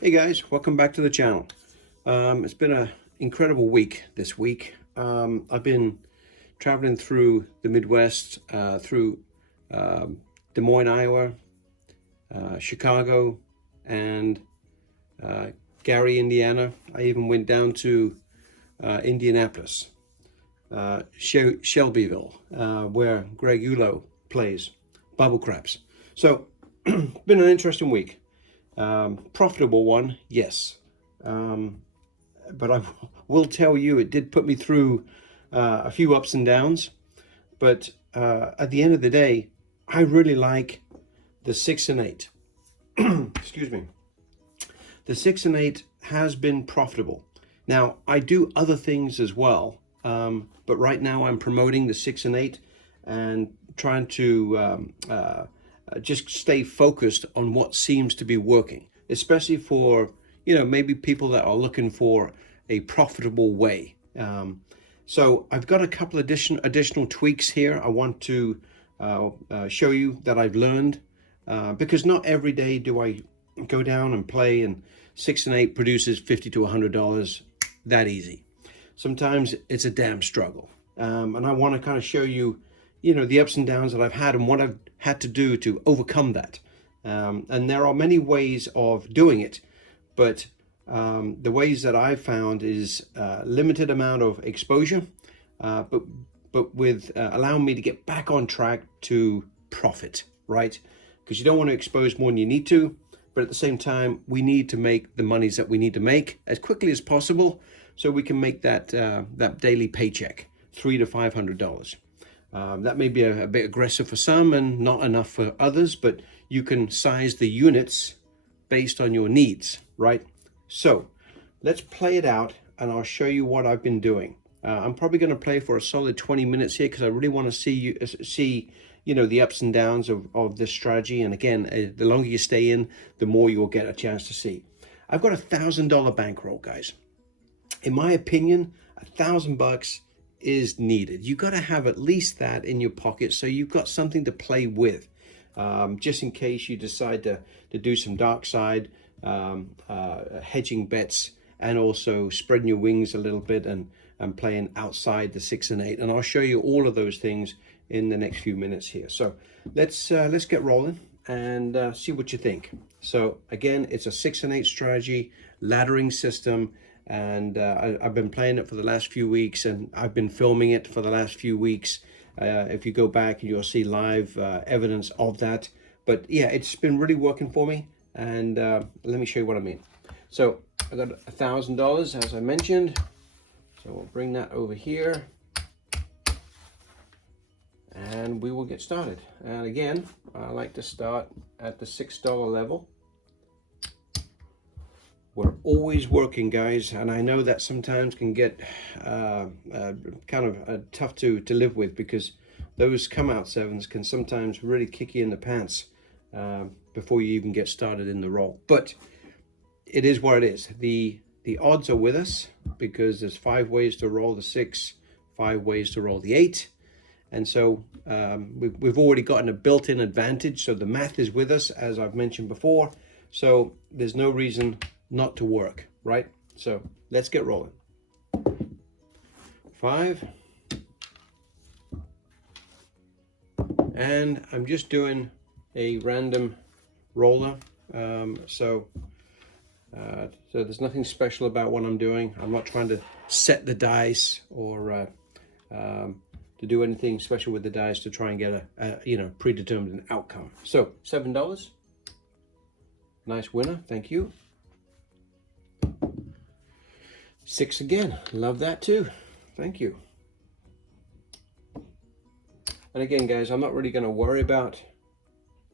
Hey guys, welcome back to the channel. It's been an incredible week this week. I've been traveling through the Midwest, through Des Moines, Iowa, Chicago, and Gary, Indiana. I even went down to Indianapolis, Shelbyville, where Greg Ulo plays Bubble Craps. So, been an interesting week. Profitable one, yes. But I will tell you, it did put me through a few ups and downs. But at the end of the day, I really like the 6 and 8. Excuse me. The 6 and 8 has been profitable. Now, I do other things as well. But right now I'm promoting the 6 and 8 and trying to just stay focused on what seems to be working, especially for, maybe people that are looking for a profitable way. So I've got a couple of additional tweaks here I want to show you that I've learned, because not every day do I go down and play and 6 and 8 produces $50 to $100 that easy. Sometimes it's a damn struggle. And I want to kind of show you, the ups and downs that I've had and what I've had to do to overcome that. And there are many ways of doing it, but the ways that I've found is limited amount of exposure, but with allowing me to get back on track to profit, right? Because you don't want to expose more than you need to, but at the same time, we need to make the monies that we need to make as quickly as possible so we can make that that daily paycheck, $300 to $500. That may be a bit aggressive for some and not enough for others, but you can size the units based on your needs, right? So let's play it out and I'll show you what I've been doing. I'm probably going to play for a solid 20 minutes here because I really want to see the ups and downs of this strategy. And again, the longer you stay in, the more you'll get a chance to see. I've got $1,000 bankroll, guys. In my opinion, $1,000 is needed. You got to have at least that in your pocket so you've got something to play with, just in case you decide to do some dark side hedging bets and also spreading your wings a little bit and playing outside the 6 and 8. And I'll show you all of those things in the next few minutes here. So let's get rolling and see what you think. So again, it's a 6 and 8 strategy, laddering system. And I've been playing it for the last few weeks and I've been filming it for the last few weeks. If you go back, you'll see live evidence of that. But yeah, it's been really working for me. And let me show you what I mean. So I got $1,000, as I mentioned. So we'll bring that over here. And we will get started. And again, I like to start at the $6 level. We're always working, guys, and I know that sometimes can get kind of tough to live with because those come out sevens can sometimes really kick you in the pants before you even get started in the roll. But it is what it is. The odds are with us because there's 5 ways to roll the 6, 5 ways to roll the 8. And so we've already gotten a built-in advantage. So the math is with us, as I've mentioned before. So there's no reason not to work, right? So let's get rolling. 5. And I'm just doing a random roller. So there's nothing special about what I'm doing. I'm not trying to set the dice or to do anything special with the dice to try and get a predetermined outcome. So $7. Nice winner, thank you. 6 again, love that too, thank you. And again, guys, I'm not really going to worry about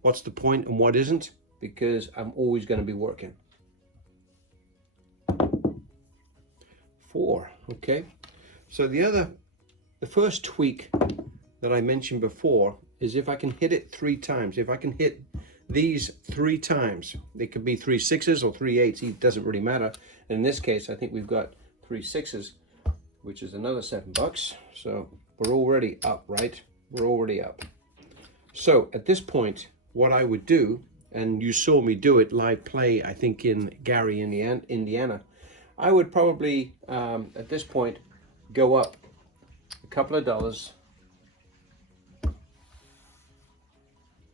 what's the point and what isn't because I'm always going to be working. 4, okay. So the first tweak that I mentioned before is if I can hit it 3 times, if I can hit these 3 times, they could be 3 6s or 3 8s, it doesn't really matter. And in this case, I think we've got 3 6s, which is another $7. So we're already up, right? We're already up. So at this point, what I would do and you saw me do it live play, I think in Gary, Indiana, I would probably, at this point, go up a couple of dollars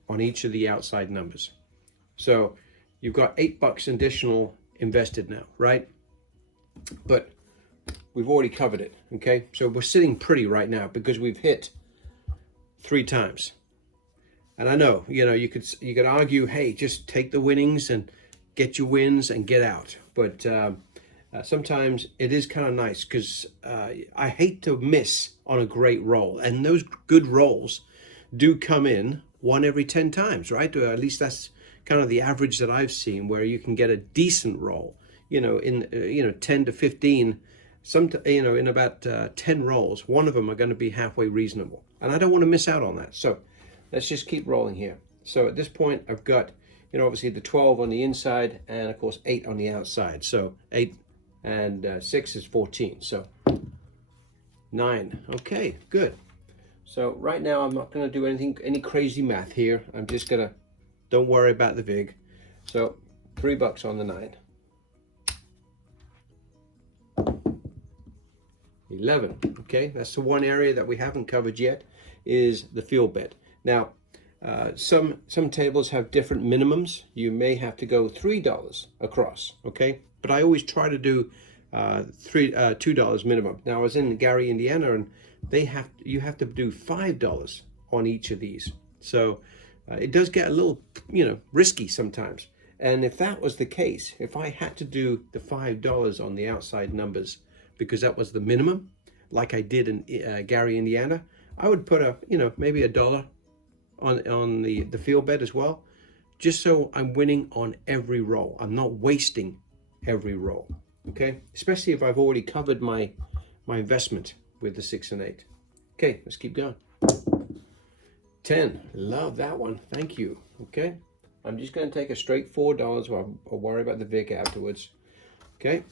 on each of the outside numbers. So you've got $8 additional invested now, right? But we've already covered it, okay? So we're sitting pretty right now because we've hit 3 times. And I know, you could argue, hey, just take the winnings and get your wins and get out. But sometimes it is kind of nice because I hate to miss on a great roll. And those good rolls do come in 1 every 10 times, right? Or at least that's kind of the average that I've seen, where you can get a decent roll, in 10 to 15, in about 10 rolls, 1 of them are going to be halfway reasonable. And I don't want to miss out on that. So let's just keep rolling here. So at this point, I've got, obviously the 12 on the inside and of course 8 on the outside. So 8 and 6 is 14. So 9. Okay, good. So right now I'm not going to do any crazy math here. I'm just going to, don't worry about the vig. So $3 on the 9. 11. Okay, that's the one area that we haven't covered yet, is the field bet. Now, some tables have different minimums. You may have to go $3 across, okay? But I always try to do $2 minimum. Now, I was in Gary, Indiana, and you have to do $5 on each of these. So it does get a little, risky sometimes. And if that was the case, if I had to do the $5 on the outside numbers because that was the minimum, like I did in Gary, Indiana, I would put maybe $1 on the field bet as well, just so I'm winning on every roll. I'm not wasting every roll, okay? Especially if I've already covered my investment with the 6 and 8. Okay, let's keep going. 10, love that one, thank you. Okay, I'm just going to take a straight $4. I'll worry about the vig afterwards. Okay,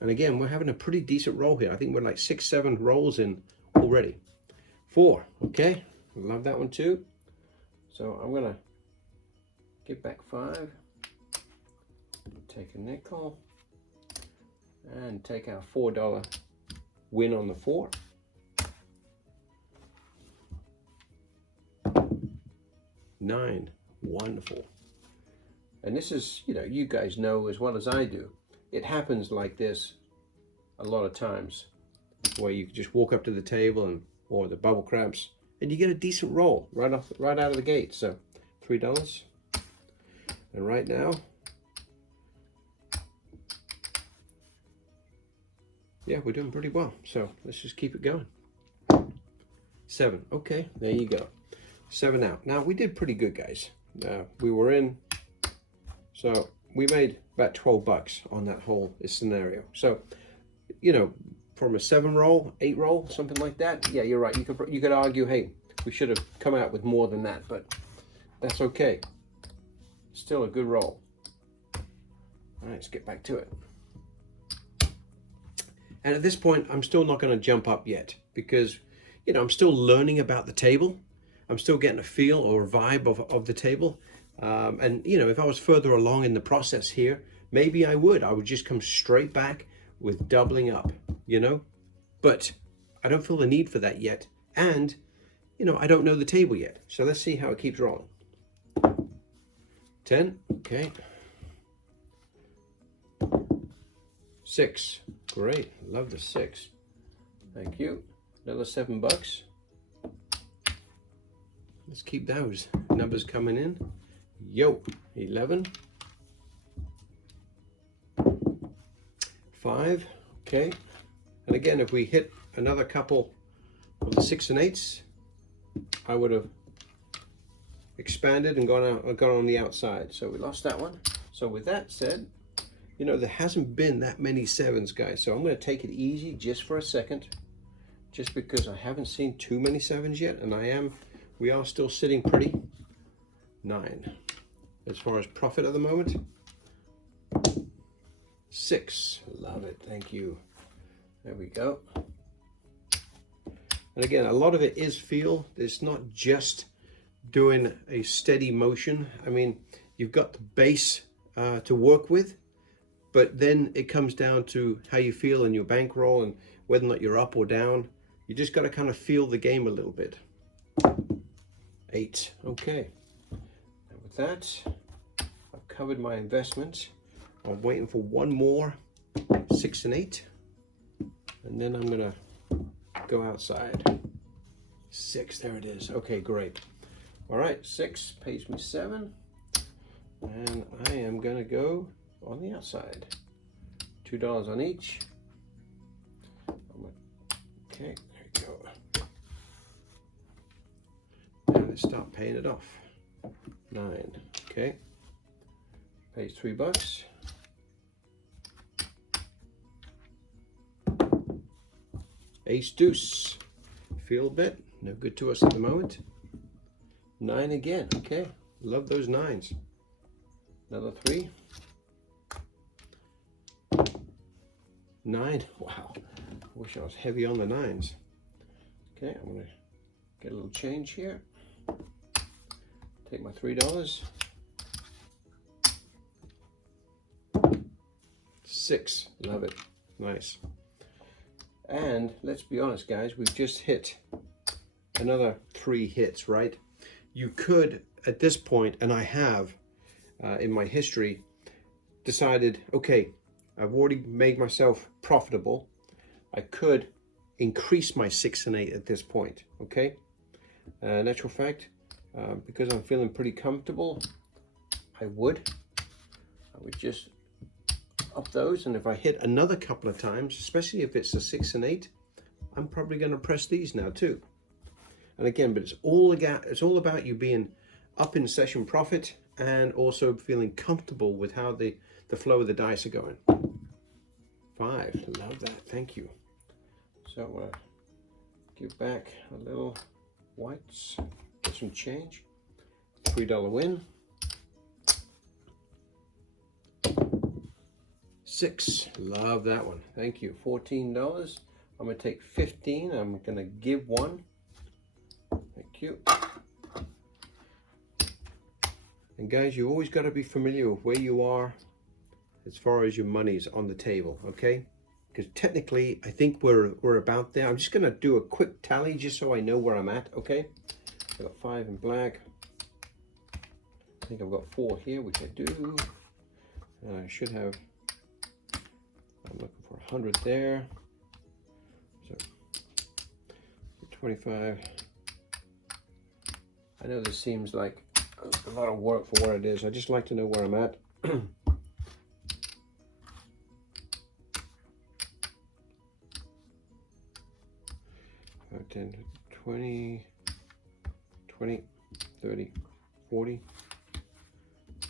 and again, we're having a pretty decent roll here. I think we're like 6, 7 rolls in already. 4, okay, love that one too. So I'm gonna give back 5, take a nickel, and take our $4 win on the 4. 9, wonderful. And this is, you guys know as well as I do, it happens like this a lot of times, where you just walk up to the table or the bubble cramps, and you get a decent roll right out of the gate. So $3, and right now, yeah, we're doing pretty well. So let's just keep it going. 7, okay, there you go. 7 out. Now we did pretty good, guys. We were in, so we made about $12 on that whole scenario. So, from a 7 roll, 8 roll, something like that. Yeah, you're right. You could argue, hey, we should have come out with more than that, but that's okay. Still a good roll. All right, let's get back to it. And at this point, I'm still not going to jump up yet because, I'm still learning about the table. I'm still getting a feel or a vibe of the table. And, if I was further along in the process here, maybe I would just come straight back with doubling up, but I don't feel the need for that yet. And, I don't know the table yet. So let's see how it keeps rolling. 10, okay. 6, great, love the 6. Thank you. Another $7. Let's keep those numbers coming in. Yo, 11. 5, okay. And again, if we hit another couple of the 6 and 8s, I would have expanded and gone on the outside. So we lost that one. So with that said, there hasn't been that many 7s, guys. So I'm going to take it easy just for a second, just because I haven't seen too many 7s yet, and we are still sitting pretty. 9. As far as profit at the moment, 6. Love it. Thank you. There we go. And again, a lot of it is feel. It's not just doing a steady motion. I mean, you've got the base to work with, but then it comes down to how you feel in your bankroll and whether or not you're up or down. You just got to kind of feel the game a little bit. 8. Okay. And with that, I've covered my investments. I'm waiting for one more 6 and 8, and then I'm gonna go outside. 6, there it is. Okay, great. All right, 6 pays me 7, and I am gonna go on the outside. $2 on each. Okay, there you go. And let's start paying it off. 9. Okay. Pays $3. Ace deuce. Feel a bit. No good to us at the moment. 9 again. Okay. Love those 9s. Another 3. 9. Wow. I wish I was heavy on the 9s. Okay, I'm going to get a little change here. Take my $3. 6. Love it. Nice. And let's be honest, guys, we've just hit another 3 hits, right? You could, at this point, and I have in my history, decided, okay, I've already made myself profitable. I could increase my 6 and 8 at this point, okay? In actual fact, because I'm feeling pretty comfortable, I would just up those, and if I hit another couple of times, especially if it's a 6 and 8, I'm probably going to press these now too. And again, but it's all about you being up in session profit and also feeling comfortable with how the flow of the dice are going. 5, love that, thank you. So I'm going to give back a little whites, get some change. $3 win. 6, love that one, thank you. $14. I'm going to take 15. I'm going to give 1. Thank you. And guys, you always got to be familiar with where you are as far as your money's on the table, okay? Because technically, I think we're about there. I'm just going to do a quick tally just so I know where I'm at, okay? I got 5 in black. I think I've got 4 here, which I do. And I should have, I'm looking for 100 there. So 25. I know this seems like a lot of work for what it is. I just like to know where I'm at. 10, 20, 30, 40,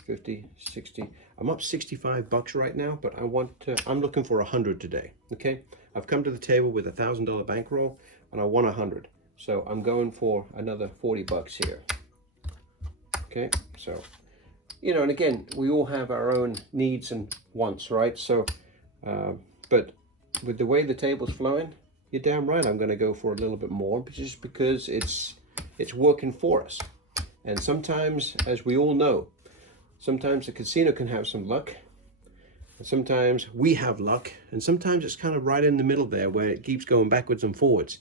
50, 60. I'm up $65 right now, but I'm looking for 100 today, okay? I've come to the table with $1,000 bankroll and I won 100. So I'm going for another $40 here. Okay, so, you know, and again, we all have our own needs and wants, right? So, but with the way the table's flowing, you're damn right I'm going to go for a little bit more, just because it's working for us. And sometimes, as we all know, sometimes the casino can have some luck, and sometimes we have luck, and sometimes it's kind of right in the middle there where it keeps going backwards and forwards.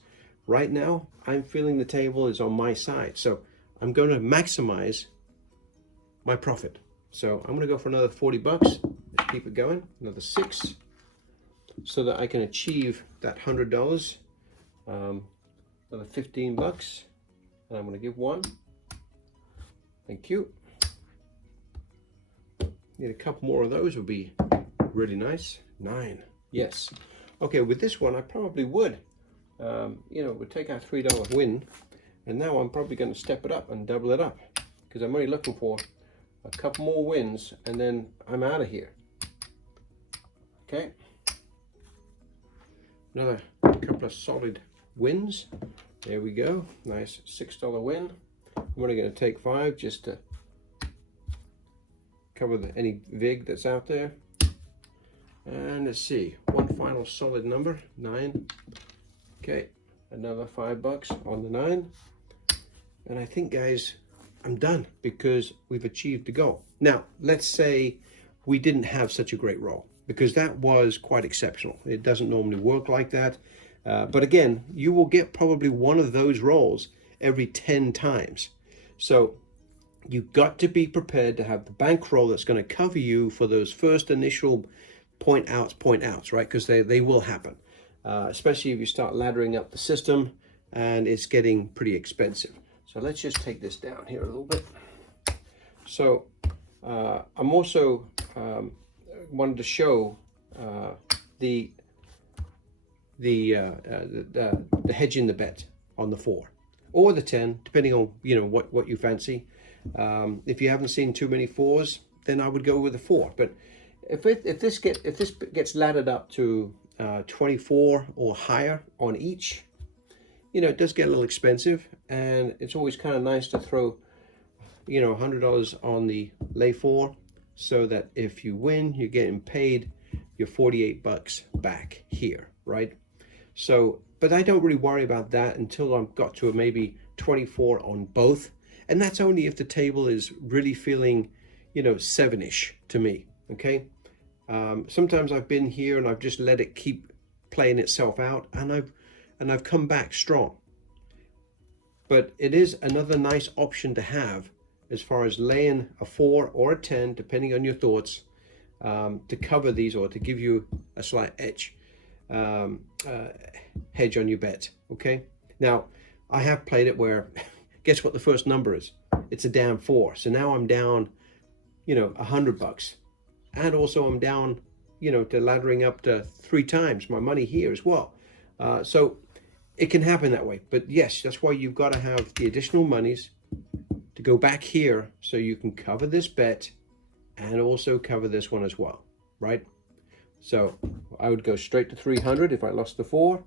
Right now, I'm feeling the table is on my side, so I'm going to maximize my profit. So I'm going to go for another $40. Let's keep it going. Another 6. So that I can achieve that $100, another $15, and I'm going to give 1. Thank you. Need a couple more of those would be really nice. 9, yes. Okay, with this one I probably would, you know, would take our $3 win, and now I'm probably going to step it up and double it up, because I'm only looking for a couple more wins, and then I'm out of here. Okay. Another couple of solid wins. There we go. Nice $6 win. I'm only going to take 5 just to cover any vig that's out there. And let's see, one final solid number, 9. Okay, another $5 on the 9. And I think, guys, I'm done because we've achieved the goal. Now, let's say we didn't have such a great roll, because that was quite exceptional. It doesn't normally work like that. But again, you will get probably one of those rolls every 10 times. So you've got to be prepared to have the bankroll that's going to cover you for those first initial point outs, right? Because they will happen, especially if you start laddering up the system and it's getting pretty expensive. So let's just take this down here a little bit. So I'm also wanted to show the hedging the bet on the 4 or the 10, depending on what you fancy. If you haven't seen too many 4s, then I would go with the 4. But if this gets laddered up to 24 or higher on each, it does get a little expensive, and it's always kind of nice to throw $100 on the lay 4, so that if you win, you're getting paid your 48 bucks back here, right? So, but I don't really worry about that until I've got to maybe 24 on both, and that's only if the table is really feeling 7-ish to me. Okay, sometimes I've been here and I've just let it keep playing itself out, and I've come back strong. But it is another nice option to have as far as laying a 4 or a 10, depending on your thoughts, to cover these or to give you a slight hedge on your bet. Okay, now I have played it where guess what the first number is? It's a damn 4. So now I'm down $100, and also I'm down to laddering up to 3 times my money here as well. So it can happen that way. But yes, that's why you've got to have the additional monies to go back here so you can cover this bet and also cover this one as well, right? So I would go straight to 300 if I lost the 4,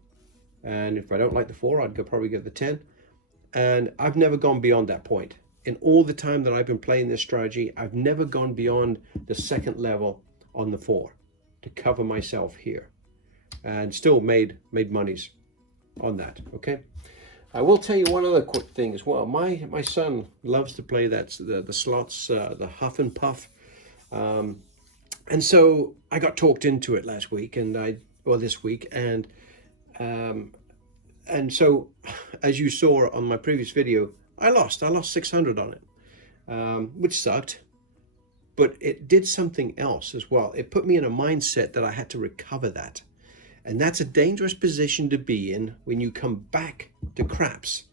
and if I don't like the 4, I'd probably get the 10. And I've never gone beyond that point. In all the time that I've been playing this strategy, I've never gone beyond the second level on the 4 to cover myself here, and still made monies on that. Okay, I will tell you one other quick thing as well. My son loves to play the slots, the Huff and Puff, and so I got talked into it last week, this week, and so as you saw on my previous video, I lost 600 on it, which sucked, but it did something else as well. It put me in a mindset that I had to recover that. And that's a dangerous position to be in when you come back to craps,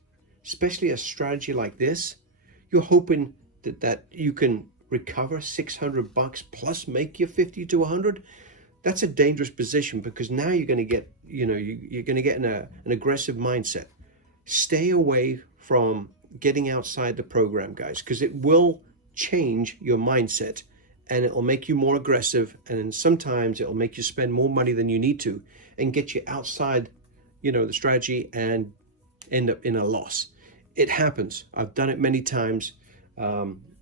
especially a strategy like this. You're hoping that you can recover 600 bucks plus make your 50 to 100. That's a dangerous position, because now you're going to get, you're going to get in an aggressive mindset. Stay away from getting outside the program, guys, because it will change your mindset, and it will make you more aggressive, and sometimes it will make you spend more money than you need to and get you outside the strategy and end up in a loss. It happens. I've done it many times.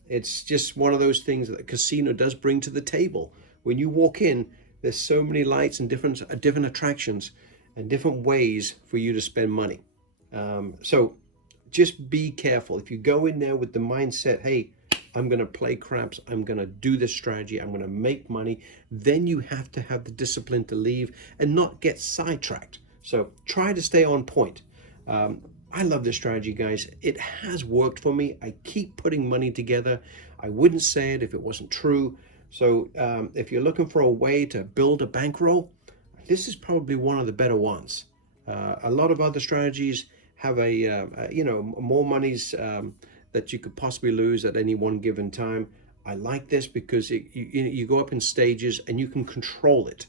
It's just one of those things that the casino does bring to the table. When you walk in, there's so many lights and different attractions and different ways for you to spend money. So just be careful. If you go in there with the mindset, hey, I'm going to play craps, I'm going to do this strategy, I'm going to make money, then you have to have the discipline to leave and not get sidetracked. So try to stay on point. I love this strategy, guys. It has worked for me. I keep putting money together. I wouldn't say it if it wasn't true. So if you're looking for a way to build a bankroll, this is probably one of the better ones. A lot of other strategies have more monies that you could possibly lose at any one given time. I like this because you go up in stages and you can control it.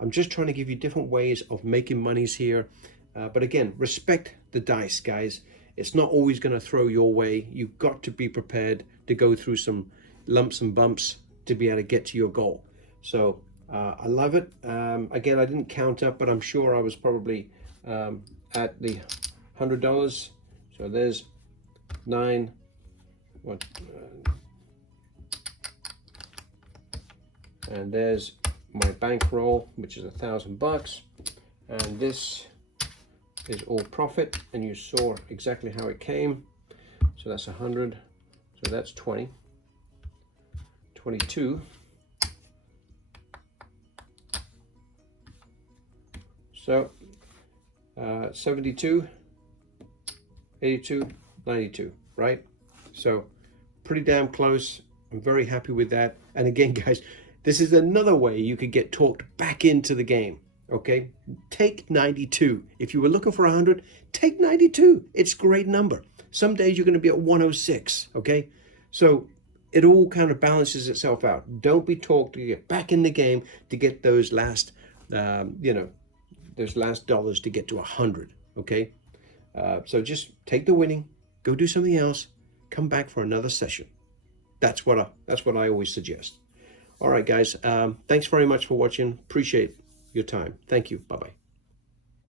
I'm just trying to give you different ways of making monies here. But again, respect the dice, guys. It's not always going to throw your way. You've got to be prepared to go through some lumps and bumps to be able to get to your goal. So I love it. Again, I didn't count up, but I'm sure I was probably at the $100. So there's 9. And there's my bankroll, which is $1,000, and this is all profit, and you saw exactly how it came. So that's 100. So that's 20. 22. So 72, 82, 92, right? So pretty damn close. I'm very happy with that. And again, guys, this is another way you could get talked back into the game. Okay, take 92. If you were looking for 100, take 92. It's a great number. Some days you're going to be at 106. Okay, so it all kind of balances itself out. Don't be talked to get back in the game to get those last, those last dollars to get to 100. Okay, so just take the winning, go do something else, come back for another session. That's what I always suggest. All right, guys. Thanks very much for watching. Appreciate your time. Thank you. Bye-bye.